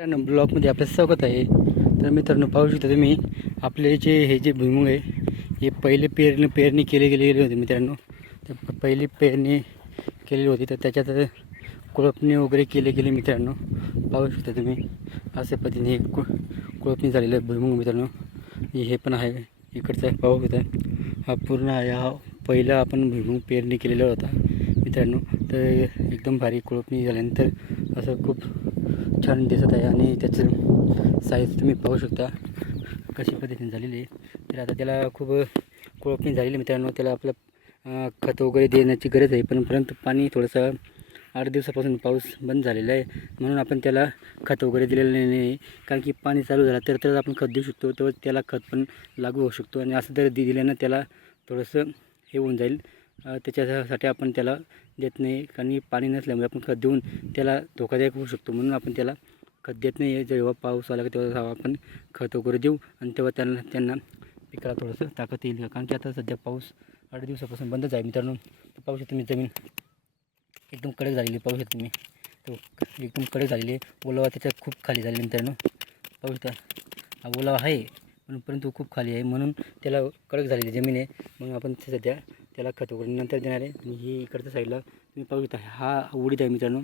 मित्रांनो ब्लॉकमध्ये आपलं स्वागत आहे. तर मित्रांनो पाहू शकता तुम्ही आपले जे हे जे भुईमुग आहे हे पहिले पेरणी पेरणी केली गेलेली होती मित्रांनो. तर पहिली पेरणी केलेली होती तर त्याच्यात कुळपणी वगैरे केले गेले मित्रांनो. पाहू शकता तुम्ही अशा पद्धतीने कु कुळपणी झालेलं आहे भुईमुग मित्रांनो. हे पण आहे इकडचा पाहू शकता. हा पूर्ण आहे हा पहिला आपण भुईमुग पेरणी केलेला होता मित्रांनो. तर एकदम भारी कुळपणी झाल्यानंतर असं खूप छान दिसत आहे आणि त्याचं साईज तुम्ही पाहू शकता कशी पद्धतीने झालेली आहे. तर आता त्याला खूप कोळपणी झालेली आहे मित्रांनो. त्याला आपलं खत वगैरे देण्याची गरज आहे. पण परंतु पाणी थोडंसं आठ दिवसापासून पाऊस बंद झालेला आहे. म्हणून आपण त्याला खत वगैरे दिलेलं नाही कारण की पाणी चालू झालं तर तर आपण खत देऊ शकतो. तेव्हा त्याला खत पण लागू होऊ शकतो. आणि असं जर दि दिल्यानं त्याला थोडंसं हे होऊन जाईल. त्याच्यासाठी आपण त्याला देत नाही. कारण पाणी नसल्यामुळे आपण खत देऊन त्याला धोकादायक होऊ शकतो. म्हणून आपण त्याला खत देत नाही. आहे जेव्हा पाऊस आला की तेव्हा आपण खत वगैरे देऊ आणि तेव्हा त्यांना त्यांना पिकाला थोडंसं ताकद येईल. कारण की आता सध्या पाऊस आठ दिवसापासून बंदच आहे. मित्रांनो पाहू शकतो मी जमीन एकदम कडक झालेली पाहू शकतो मी तो एकदम कडक झालेली आहे. ओलावा त्याच्यात खूप खाली झालेली मित्रांनो. पाहू शकता. ओलावा आहे पण परंतु खूप खाली आहे. म्हणून त्याला कडक झालेली जमीन आहे. म्हणून आपण सध्या त्याला खत वगैरे नंतर देणार आहे. आणि ही इकडच्या साईडला तुम्ही पाहू शकता हा उडीद आहे मित्रांनो.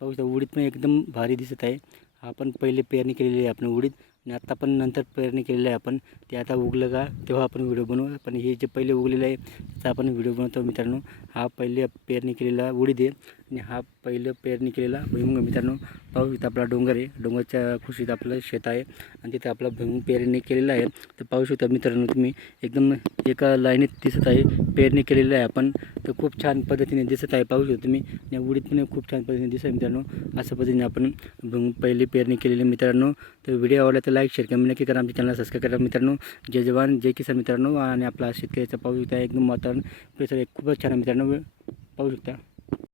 पाहू शकता उडीद पण एकदम भारी दिसत आहे. हा पण पहिले पेरणी केलेली आहे आपण उडीद. आणि आत्ता पण नंतर पेरणी केलेलं आहे आपण. ते आता उगलं का तेव्हा आपण व्हिडिओ बनवू. पण हे जे पहिले उगलेलं आहे त्याचा आपण व्हिडिओ बनवतो मित्रांनो. हा पहिले पेरणी केलेला उडीद आहे. आणि हा पहिलं पेरणी केलेला भुईमुंग मित्रांनो पाहू इथं आपला डोंगर आहे. डोंगरच्या खुशीत आपलं शेत आहे आणि तिथे आपला भुईमुंग पेरणी केलेला आहे. तर पाहू शकता मित्रांनो तुम्ही एकदम एका लाईनीत दिसत आहे. पेरणी केलेलं आहे आपण. तर खूप छान पद्धतीने दिसत आहे. पाहू शकता तुम्ही. आणि उडीत पण खूप छान पद्धतीने दिसत आहे मित्रांनो. अशा पद्धतीने आपण भुईमुग पहिली पेरणी केलेली मित्रांनो. तर व्हिडिओ आवडला तर लाईक शेअर कमी नक्की करा. आमच्या चॅनलला सबस्क्राईब करा मित्रांनो. जय जवान जय किसान मित्रांनो. आणि आपला शेतकऱ्याचा पाहू शकता एकदम वातावरण परिसर खूपच छान आहे मित्रांनो. पाहू शकता.